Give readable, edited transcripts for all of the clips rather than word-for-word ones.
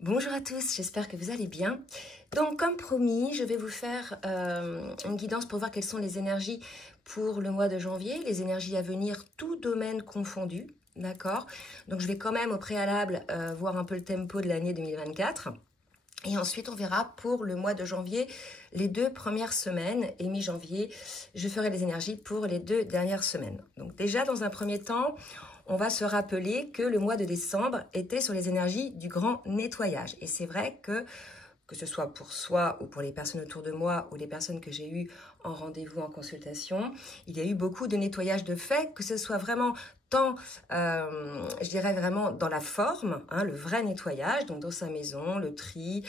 Bonjour à tous, j'espère que vous allez bien. Donc comme promis, je vais vous faire une guidance pour voir quelles sont les énergies pour le mois de janvier, les énergies à venir, tout domaine confondu, d'accord? Donc je vais quand même au préalable voir un peu le tempo de l'année 2024. Et ensuite, on verra pour le mois de janvier, les 2 premières semaines, et mi-janvier, je ferai les énergies pour les 2 dernières semaines. Donc déjà, dans un premier temps, on va se rappeler que le mois de décembre était sur les énergies du grand nettoyage. Et c'est vrai que ce soit pour soi ou pour les personnes autour de moi ou les personnes que j'ai eues en rendez-vous, en consultation, il y a eu beaucoup de nettoyage de fait, que ce soit vraiment tant, je dirais vraiment dans la forme, hein, le vrai nettoyage, donc dans sa maison, le tri,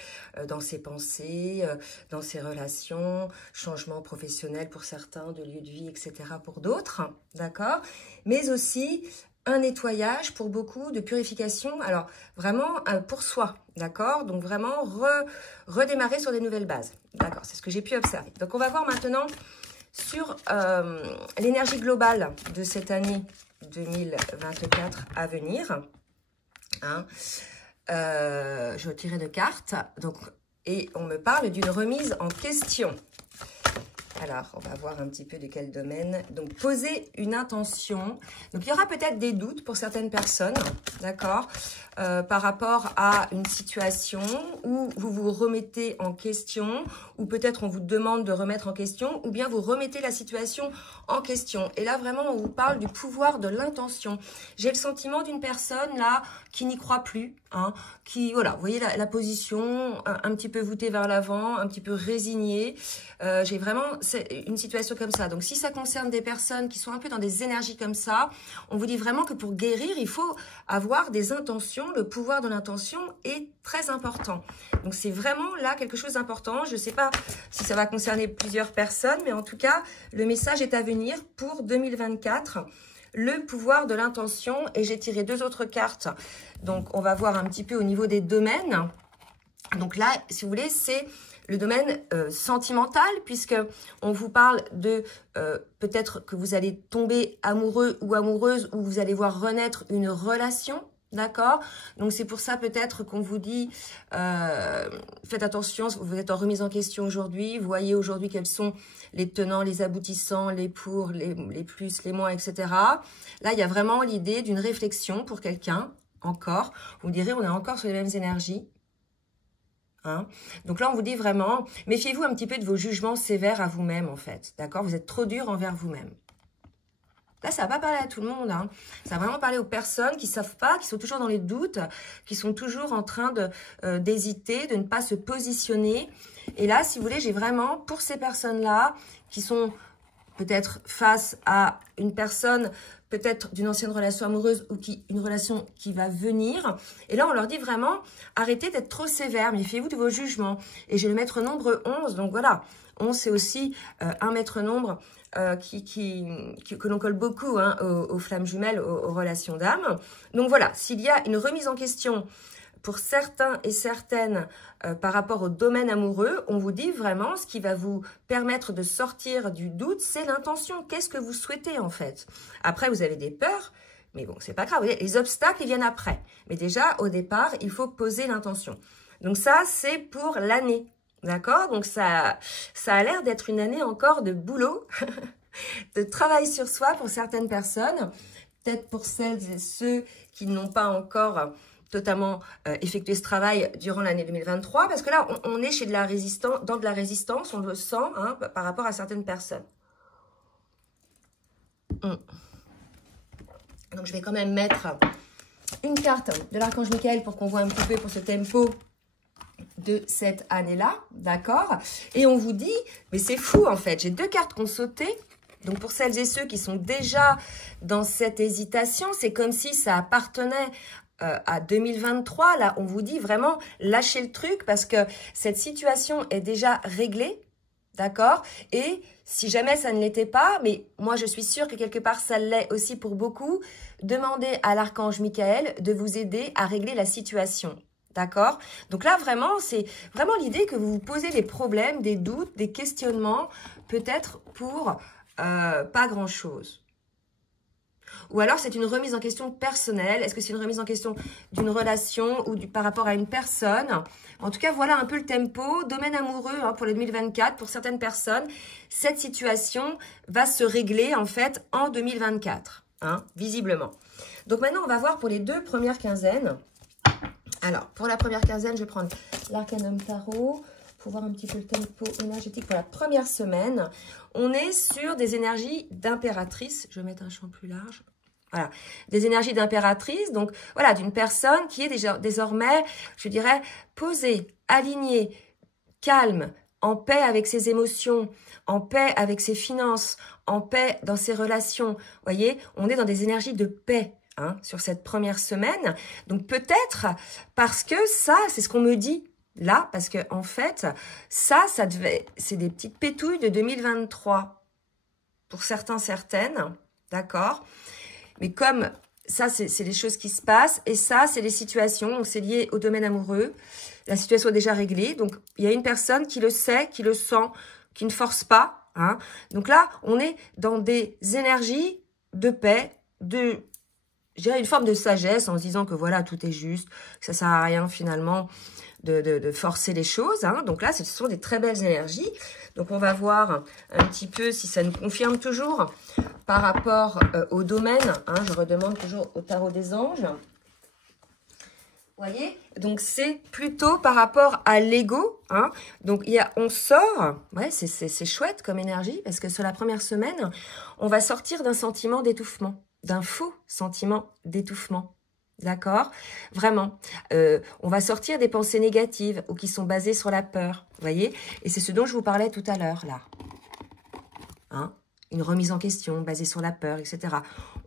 dans ses pensées, dans ses relations, changement professionnel pour certains, de lieu de vie, etc. pour d'autres, d'accord? Mais aussi un nettoyage pour beaucoup de purification, alors vraiment pour soi, d'accord? Donc vraiment redémarrer sur des nouvelles bases, d'accord? C'est ce que j'ai pu observer. Donc on va voir maintenant sur l'énergie globale de cette année 2024 à venir. Hein. Je vais tirer de cartes, donc, et on me parle d'une remise en question. Alors, on va voir un petit peu de quel domaine. Donc, poser une intention. Donc, il y aura peut-être des doutes pour certaines personnes, d'accord, par rapport à une situation où vous vous remettez en question, ou peut-être on vous demande de remettre en question, ou bien vous remettez la situation en question. Et là, vraiment, on vous parle du pouvoir de l'intention. J'ai le sentiment d'une personne, là, qui n'y croit plus, hein, qui, voilà, vous voyez la position, un petit peu voûtée vers l'avant, un petit peu résignée. J'ai vraiment une situation comme ça. Donc, si ça concerne des personnes qui sont un peu dans des énergies comme ça, on vous dit vraiment que pour guérir, il faut avoir des intentions. Le pouvoir de l'intention est très important. Donc, c'est vraiment là quelque chose d'important. Je ne sais pas si ça va concerner plusieurs personnes, mais en tout cas, le message est à venir pour 2024. Le pouvoir de l'intention. Et j'ai tiré 2 autres cartes. Donc, on va voir un petit peu au niveau des domaines. Donc là, si vous voulez, c'est le domaine sentimental, puisque on vous parle de peut-être que vous allez tomber amoureux ou amoureuse, ou vous allez voir renaître une relation, d'accord? Donc c'est pour ça peut-être qu'on vous dit, faites attention, vous êtes en remise en question aujourd'hui, vous voyez aujourd'hui quels sont les tenants, les aboutissants, les pour, les plus, les moins, etc. Là, il y a vraiment l'idée d'une réflexion pour quelqu'un, encore. Vous me direz, on est encore sur les mêmes énergies. Hein? Donc là, on vous dit vraiment, méfiez-vous un petit peu de vos jugements sévères à vous-même, en fait. D'accord? Vous êtes trop dur envers vous-même. Là, ça va pas parler à tout le monde. Hein. Ça va vraiment parler aux personnes qui savent pas, qui sont toujours dans les doutes, qui sont toujours en train d'hésiter, de ne pas se positionner. Et là, si vous voulez, j'ai vraiment, pour ces personnes-là, qui sont peut-être face à une personne, peut-être d'une ancienne relation amoureuse ou une relation qui va venir. Et là, on leur dit vraiment, arrêtez d'être trop sévère, méfiez-vous de vos jugements. Et j'ai le maître nombre 11, donc voilà. 11, c'est aussi un maître nombre que l'on colle beaucoup hein, aux flammes jumelles, aux relations d'âme. Donc voilà, s'il y a une remise en question pour certains et certaines par rapport au domaine amoureux, on vous dit vraiment ce qui va vous permettre de sortir du doute, c'est l'intention. Qu'est-ce que vous souhaitez en fait? Après, vous avez des peurs, mais bon, c'est pas grave. Vous voyez, les obstacles, ils viennent après. Mais déjà, au départ, il faut poser l'intention. Donc ça, c'est pour l'année. D'accord? Donc ça a l'air d'être une année encore de boulot, de travail sur soi pour certaines personnes. Peut-être pour celles et ceux qui n'ont pas encore totalement effectuer ce travail durant l'année 2023, parce que là, on est chez de la résistance, dans de la résistance, on le sent, hein, par rapport à certaines personnes. Donc, je vais quand même mettre une carte de l'archange Michael pour qu'on voit un petit peu pour ce tempo de cette année-là, d'accord? Et on vous dit, mais c'est fou en fait, j'ai 2 cartes qui ont sauté. Donc, pour celles et ceux qui sont déjà dans cette hésitation, c'est comme si ça appartenait à 2023, là, on vous dit vraiment, lâchez le truc parce que cette situation est déjà réglée, d'accord? Et si jamais ça ne l'était pas, mais moi, je suis sûre que quelque part, ça l'est aussi pour beaucoup, demandez à l'archange Michael de vous aider à régler la situation, d'accord? Donc là, vraiment, c'est vraiment l'idée que vous vous posez des problèmes, des doutes, des questionnements, peut-être pour pas grand-chose. Ou alors, c'est une remise en question personnelle. Est-ce que c'est une remise en question d'une relation ou par rapport à une personne? En tout cas, voilà un peu le tempo. Domaine amoureux hein, pour le 2024. Pour certaines personnes, cette situation va se régler en fait en 2024, hein, visiblement. Donc maintenant, on va voir pour les 2 premières quinzaines. Alors, pour la première quinzaine, je vais prendre l'Arcanum Tarot pour voir un petit peu le tempo énergétique pour la première semaine. On est sur des énergies d'impératrice. Je vais mettre un champ plus large. Voilà, des énergies d'impératrice. Donc, voilà, d'une personne qui est déjà, désormais, je dirais, posée, alignée, calme, en paix avec ses émotions, en paix avec ses finances, en paix dans ses relations. Vous voyez, on est dans des énergies de paix. Hein, sur cette première semaine. Donc peut-être parce que ça, c'est ce qu'on me dit là, parce que en fait, ça devait, c'est des petites pétouilles de 2023 pour certains, certaines, d'accord. Mais comme ça, c'est les choses qui se passent et ça, c'est les situations. Donc c'est lié au domaine amoureux. La situation est déjà réglée. Donc il y a une personne qui le sait, qui le sent, qui ne force pas. Hein. Donc là, on est dans des énergies de paix, je dirais une forme de sagesse en se disant que voilà, tout est juste, que ça sert à rien finalement de forcer les choses. Hein. Donc là, ce sont des très belles énergies. Donc on va voir un petit peu si ça nous confirme toujours par rapport au domaine. Hein. Je redemande toujours au tarot des anges. Vous voyez, donc c'est plutôt par rapport à l'ego. Hein. Donc on sort, ouais, c'est chouette comme énergie parce que sur la première semaine, on va sortir d'un sentiment d'étouffement. D'un faux sentiment d'étouffement, d'accord? Vraiment, on va sortir des pensées négatives ou qui sont basées sur la peur, vous voyez? Et c'est ce dont je vous parlais tout à l'heure, là. Hein? Une remise en question basée sur la peur, etc.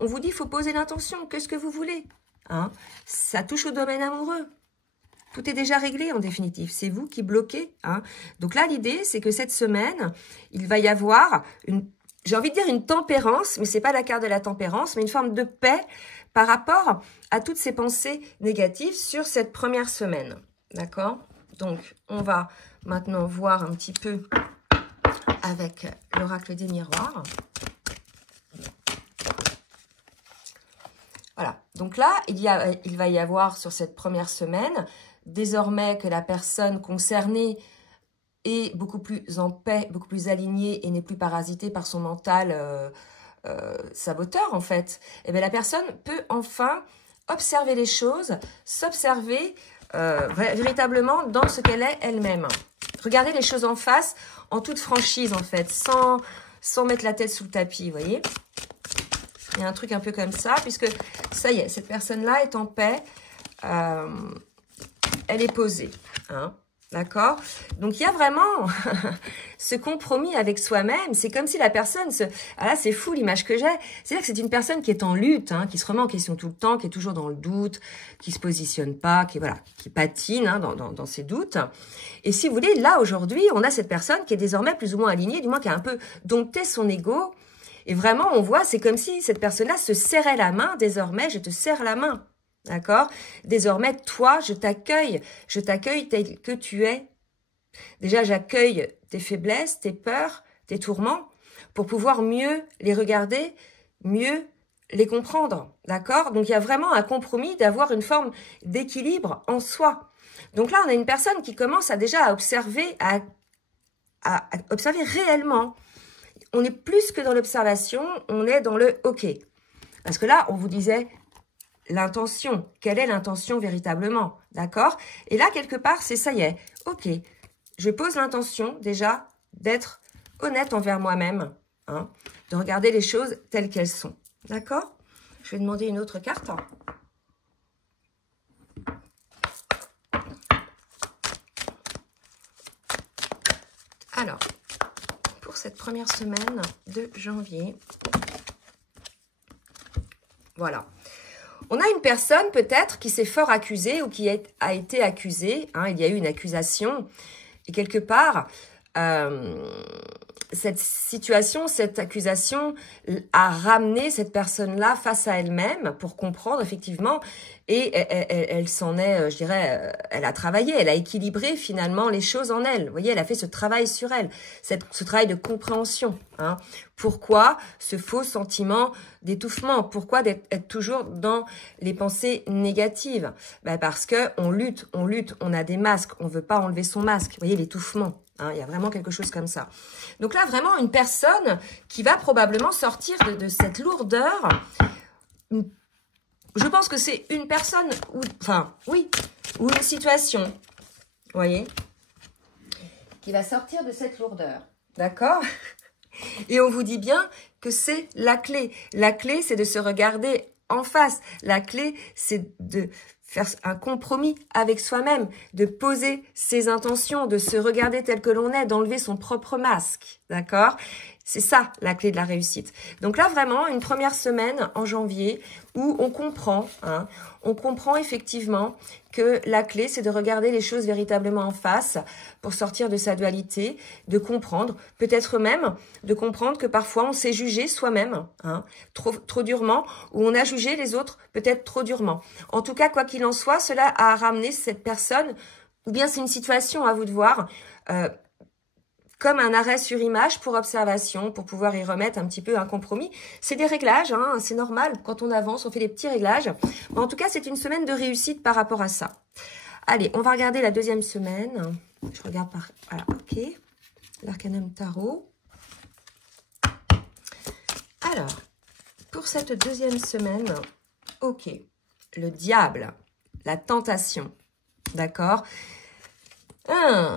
On vous dit, il faut poser l'intention, qu'est-ce que vous voulez? Hein? Ça touche au domaine amoureux. Tout est déjà réglé en définitive, c'est vous qui bloquez. Hein? Donc là, l'idée, c'est que cette semaine, il va y avoir j'ai envie de dire une tempérance, mais c'est pas la carte de la tempérance, mais une forme de paix par rapport à toutes ces pensées négatives sur cette première semaine. D'accord? Donc, on va maintenant voir un petit peu avec l'oracle des miroirs. Voilà. Donc là, il va y avoir sur cette première semaine, désormais que la personne concernée est beaucoup plus en paix, beaucoup plus alignée et n'est plus parasitée par son mental saboteur en fait, et bien la personne peut enfin observer les choses, s'observer véritablement dans ce qu'elle est elle-même. Regarder les choses en face, en toute franchise en fait, sans mettre la tête sous le tapis, vous voyez. Il y a un truc un peu comme ça, puisque ça y est, cette personne-là est en paix, elle est posée, hein. D'accord? Donc, il y a vraiment ce compromis avec soi-même. C'est comme si la personne Ah là, c'est fou l'image que j'ai. C'est-à-dire que c'est une personne qui est en lutte, hein, qui se remet en question tout le temps, qui est toujours dans le doute, qui se positionne pas, qui patine hein, dans ses doutes. Et si vous voulez, là, aujourd'hui, on a cette personne qui est désormais plus ou moins alignée, du moins qui a un peu dompté son ego. Et vraiment, on voit, c'est comme si cette personne-là se serrait la main. Désormais, je te serre la main. D'accord? Désormais, toi, je t'accueille tel que tu es. Déjà, j'accueille tes faiblesses, tes peurs, tes tourments, pour pouvoir mieux les regarder, mieux les comprendre. D'accord? Donc, il y a vraiment un compromis d'avoir une forme d'équilibre en soi. Donc là, on a une personne qui commence déjà à observer, à observer réellement. On est plus que dans l'observation, on est dans le « ok ». Parce que là, on vous disait... l'intention, quelle est l'intention véritablement, d'accord? Et là, quelque part, c'est ça y est, ok, je pose l'intention déjà d'être honnête envers moi-même, hein, de regarder les choses telles qu'elles sont, d'accord? Je vais demander une autre carte. Alors, pour cette première semaine de janvier, voilà. On a une personne peut-être qui s'est fort accusée ou qui a été accusée. Hein, il y a eu une accusation. Et quelque part, cette situation, cette accusation a ramené cette personne-là face à elle-même pour comprendre effectivement, et elle s'en est, je dirais, elle a travaillé, elle a équilibré finalement les choses en elle. Vous voyez, elle a fait ce travail sur elle, ce travail de compréhension. Hein. Pourquoi ce faux sentiment d'étouffement? Pourquoi être toujours dans les pensées négatives? Ben parce que on lutte, on a des masques, on veut pas enlever son masque. Vous voyez, l'étouffement. Hein, il y a vraiment quelque chose comme ça. Donc là, vraiment, une personne qui va probablement sortir de cette lourdeur. Je pense que c'est une personne, ou une situation, vous voyez, qui va sortir de cette lourdeur. D'accord? Et on vous dit bien que c'est la clé. La clé, c'est de se regarder en face. La clé, c'est de faire un compromis avec soi-même, de poser ses intentions, de se regarder tel que l'on est, d'enlever son propre masque, d'accord? C'est ça, la clé de la réussite. Donc là, vraiment, une première semaine en janvier où on comprend effectivement que la clé, c'est de regarder les choses véritablement en face pour sortir de sa dualité, de comprendre, peut-être même de comprendre que parfois on s'est jugé soi-même, trop durement, ou on a jugé les autres peut-être trop durement. En tout cas, quoi qu'il en soit, cela a ramené cette personne, ou bien c'est une situation, à vous de voir, comme un arrêt sur image pour observation, pour pouvoir y remettre un petit peu un compromis. C'est des réglages, c'est normal. Quand on avance, on fait des petits réglages. Mais en tout cas, c'est une semaine de réussite par rapport à ça. Allez, on va regarder la deuxième semaine. Je regarde par... Voilà, ok. L'Arcanum Tarot. Alors, pour cette deuxième semaine, ok. Le diable, la tentation, d'accord ?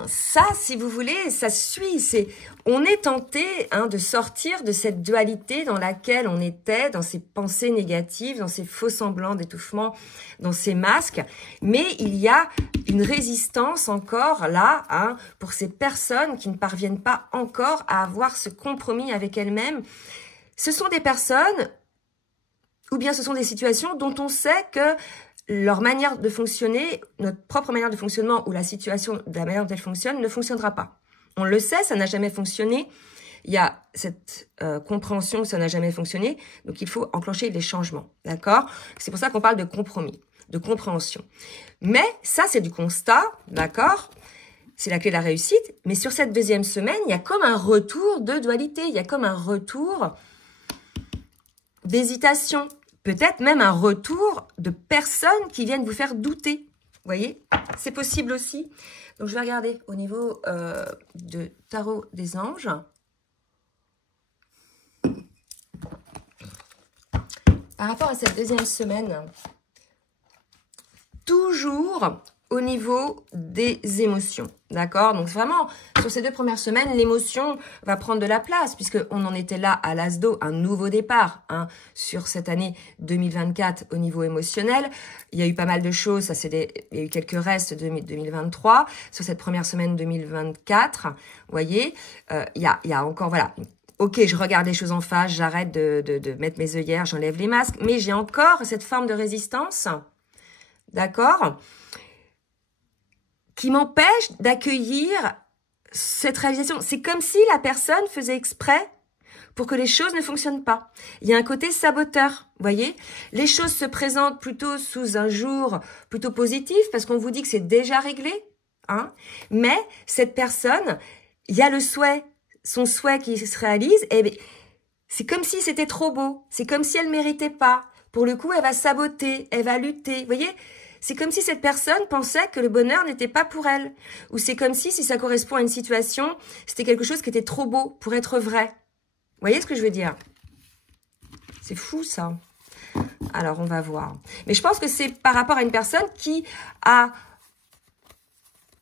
Ça, si vous voulez, ça suit. On est tenté de sortir de cette dualité dans laquelle on était, dans ces pensées négatives, dans ces faux semblants d'étouffement, dans ces masques. Mais il y a une résistance encore là, pour ces personnes qui ne parviennent pas encore à avoir ce compromis avec elles-mêmes. Ce sont des personnes, ou bien ce sont des situations dont on sait que leur manière de fonctionner, notre propre manière de fonctionnement ou la situation de la manière dont elle fonctionne ne fonctionnera pas. On le sait, ça n'a jamais fonctionné. Il y a cette compréhension que ça n'a jamais fonctionné. Donc, il faut enclencher les changements. D'accord? C'est pour ça qu'on parle de compromis, de compréhension. Mais ça, c'est du constat. D'accord? C'est la clé de la réussite. Mais sur cette deuxième semaine, il y a comme un retour de dualité. Il y a comme un retour d'hésitation. Peut-être même un retour de personnes qui viennent vous faire douter. Vous voyez, c'est possible aussi. Donc, je vais regarder au niveau de Tarot des Anges. Par rapport à cette deuxième semaine, toujours au niveau des émotions. D'accord? Donc, vraiment, sur ces 2 premières semaines, l'émotion va prendre de la place puisqu'on en était là à l'As d'eau, un nouveau départ sur cette année 2024 au niveau émotionnel. Il y a eu pas mal de choses, il y a eu quelques restes de 2023. Sur cette première semaine 2024, vous voyez, il y a encore, voilà. Ok, je regarde les choses en face, j'arrête de mettre mes œillères, j'enlève les masques, mais j'ai encore cette forme de résistance, d'accord, qui m'empêche d'accueillir cette réalisation. C'est comme si la personne faisait exprès pour que les choses ne fonctionnent pas. Il y a un côté saboteur, vous voyez. Les choses se présentent plutôt sous un jour plutôt positif parce qu'on vous dit que c'est déjà réglé, mais cette personne, il y a le souhait, son souhait qui se réalise, et c'est comme si c'était trop beau, c'est comme si elle méritait pas. Pour le coup, elle va saboter, elle va lutter, vous voyez. C'est comme si cette personne pensait que le bonheur n'était pas pour elle. Ou c'est comme si ça correspond à une situation, c'était quelque chose qui était trop beau pour être vrai. Vous voyez ce que je veux dire? C'est fou, ça. Alors, on va voir. Mais je pense que c'est par rapport à une personne qui a,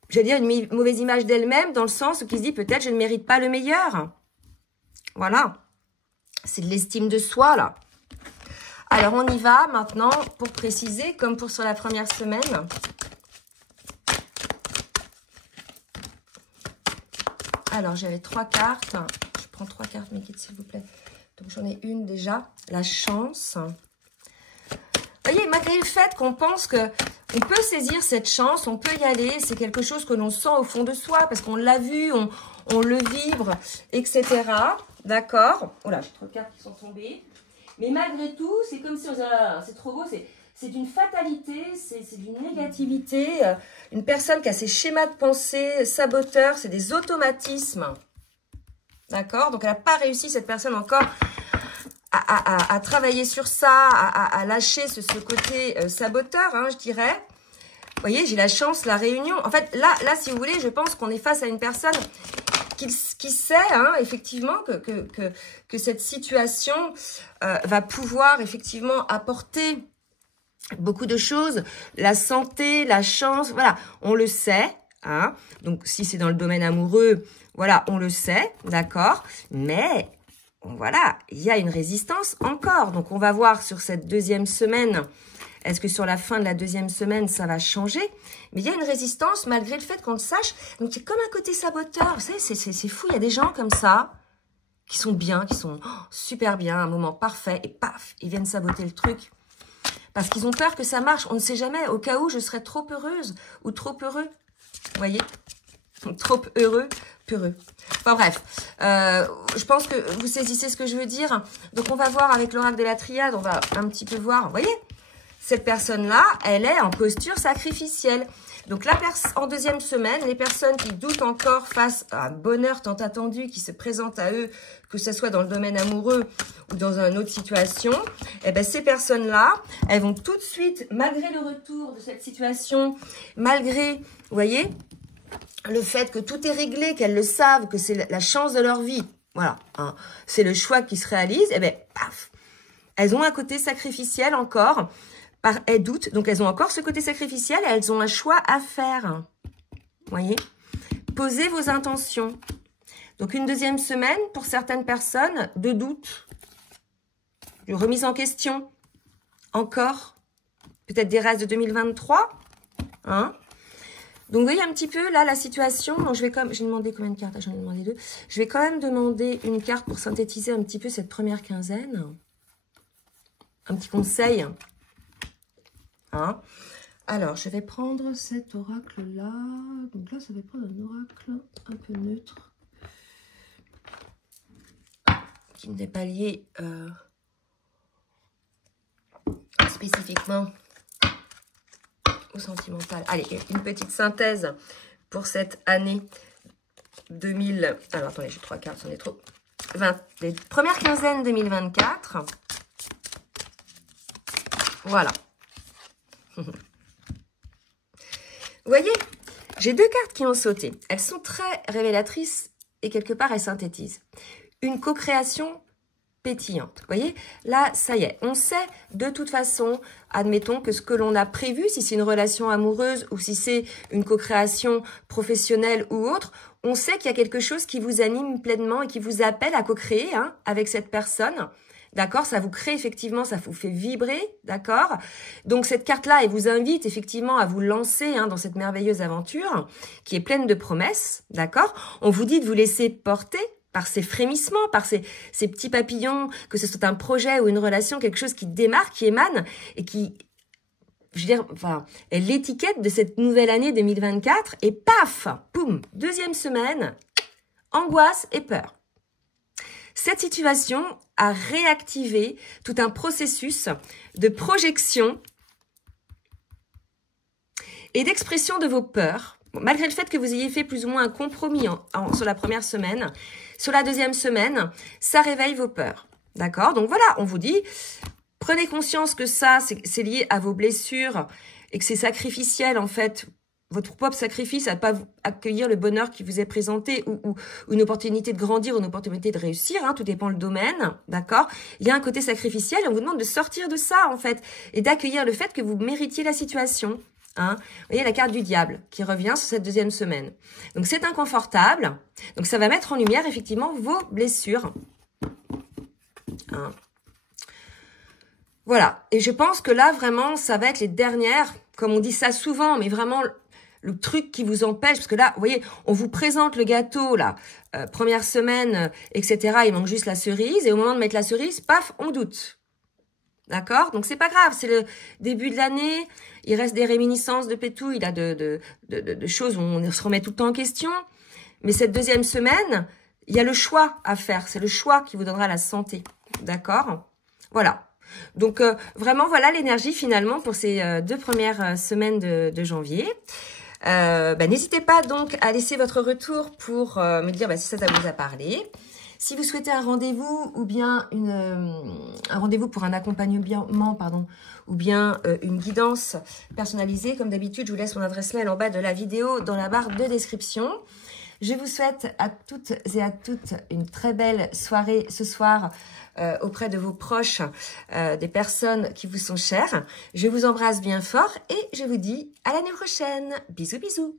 j'allais dire, une mauvaise image d'elle-même, dans le sens où qui se dit peut-être je ne mérite pas le meilleur. Voilà. C'est de l'estime de soi, là. Alors, on y va maintenant pour préciser, comme pour sur la première semaine. Alors, j'avais 3 cartes. Je prends 3 cartes, mes guides, s'il vous plaît. Donc, j'en ai une déjà. La chance. Vous voyez, malgré le fait qu'on pense que on peut saisir cette chance, on peut y aller. C'est quelque chose que l'on sent au fond de soi parce qu'on l'a vu, on le vibre, etc. D'accord? Oh là, j'ai trop de cartes qui sont tombées. Mais malgré tout, c'est comme si on disait, ah, c'est trop beau, c'est d'une fatalité, c'est d'une négativité. Une personne qui a ses schémas de pensée saboteurs, c'est des automatismes. D'accord? Donc, elle n'a pas réussi, cette personne, encore à travailler sur ça, à lâcher ce côté saboteur, hein, je dirais. Vous voyez, j'ai la chance, la réunion. En fait, là, si vous voulez, je pense qu'on est face à une personne qui sait, hein, effectivement, que cette situation va pouvoir, effectivement, apporter beaucoup de choses. La santé, la chance, voilà, on le sait. Hein. Donc, si c'est dans le domaine amoureux, voilà, on le sait, d'accord. Mais, voilà, il y a une résistance encore. Donc, on va voir sur cette deuxième semaine. Est-ce que sur la fin de la deuxième semaine, ça va changer? Mais il y a une résistance malgré le fait qu'on le sache. Donc, il y a comme un côté saboteur. Vous savez, c'est fou. Il y a des gens comme ça qui sont bien, qui sont super bien, un moment parfait. Et paf, ils viennent saboter le truc. Parce qu'ils ont peur que ça marche. On ne sait jamais. Au cas où je serais trop heureuse ou trop heureux. Vous voyez? Trop heureux, peureux. Enfin bref, je pense que vous saisissez ce que je veux dire. Donc, on va voir avec l'oracle de la triade. On va un petit peu voir. Vous voyez? Cette personne-là, elle est en posture sacrificielle. Donc, en deuxième semaine, les personnes qui doutent encore face à un bonheur tant attendu qui se présente à eux, que ce soit dans le domaine amoureux ou dans une autre situation, eh ben, ces personnes-là, elles vont tout de suite, malgré le retour de cette situation, malgré, vous voyez, le fait que tout est réglé, qu'elles le savent, que c'est la chance de leur vie, voilà, hein, c'est le choix qui se réalise, eh ben, paf, elles ont un côté sacrificiel encore. Elles doutent, donc elles ont encore ce côté sacrificiel, elles ont un choix à faire. Vous voyez? Posez vos intentions. Donc, une deuxième semaine, pour certaines personnes, de doute, de remise en question, encore, peut-être des restes de 2023. Hein? Donc, vous voyez un petit peu, là, la situation. Donc, j'ai demandé combien de cartes? J'en ai demandé 2. Je vais quand même demander une carte pour synthétiser un petit peu cette première quinzaine. Un petit conseil. Hein. Alors, je vais prendre cet oracle-là. Donc là, ça va prendre un oracle un peu neutre. Qui n'est pas lié spécifiquement au sentimental. Allez, une petite synthèse pour cette année 2000. Alors, attendez, j'ai 3 cartes, c'en est trop. Les premières quinzaines 2024. Voilà. Vous voyez, j'ai 2 cartes qui ont sauté. Elles sont très révélatrices et quelque part, elles synthétisent. Une co-création pétillante. Vous voyez, là, ça y est. On sait de toute façon, admettons que ce que l'on a prévu, si c'est une relation amoureuse ou si c'est une co-création professionnelle ou autre, on sait qu'il y a quelque chose qui vous anime pleinement et qui vous appelle à co-créer hein, avec cette personne. D'accord, ça vous crée effectivement, ça vous fait vibrer, d'accord. Donc cette carte-là, elle vous invite effectivement à vous lancer hein, dans cette merveilleuse aventure qui est pleine de promesses, d'accord. On vous dit de vous laisser porter par ces frémissements, par ces petits papillons, que ce soit un projet ou une relation, quelque chose qui démarre, qui émane et qui, je veux dire, enfin, est l'étiquette de cette nouvelle année 2024 et paf, poum, deuxième semaine, angoisse et peur. Cette situation a réactivé tout un processus de projection et d'expression de vos peurs. Bon, malgré le fait que vous ayez fait plus ou moins un compromis sur la première semaine, sur la deuxième semaine, ça réveille vos peurs. D'accord? Donc voilà, on vous dit, prenez conscience que ça, c'est lié à vos blessures et que c'est sacrificiel en fait. Votre propre sacrifice à ne pas accueillir le bonheur qui vous est présenté ou une opportunité de grandir, une opportunité de réussir, hein, tout dépend le domaine, d'accord? Il y a un côté sacrificiel et on vous demande de sortir de ça, en fait, et d'accueillir le fait que vous méritiez la situation. Hein. Vous voyez la carte du diable qui revient sur cette deuxième semaine. Donc, c'est inconfortable. Donc, ça va mettre en lumière, effectivement, vos blessures. Hein. Voilà. Et je pense que là, vraiment, ça va être les dernières, comme on dit ça souvent, mais vraiment... le truc qui vous empêche, parce que là, vous voyez, on vous présente le gâteau, là, première semaine, etc., il manque juste la cerise, et au moment de mettre la cerise, paf, on doute. D'accord? Donc, c'est pas grave. C'est le début de l'année. Il reste des réminiscences de pétou. Il a de choses où on se remet tout le temps en question. Mais cette deuxième semaine, il y a le choix à faire. C'est le choix qui vous donnera la santé. D'accord? Voilà. Donc, vraiment, voilà l'énergie finalement pour ces 2 premières semaines de janvier. N'hésitez pas donc à laisser votre retour pour me dire si ça vous a parlé. Si vous souhaitez un rendez-vous ou bien un rendez-vous pour un accompagnement, ou bien une guidance personnalisée, comme d'habitude, je vous laisse mon adresse mail en bas de la vidéo dans la barre de description. Je vous souhaite à toutes et à toutes une très belle soirée ce soir auprès de vos proches, des personnes qui vous sont chères. Je vous embrasse bien fort et je vous dis à l'année prochaine. Bisous, bisous.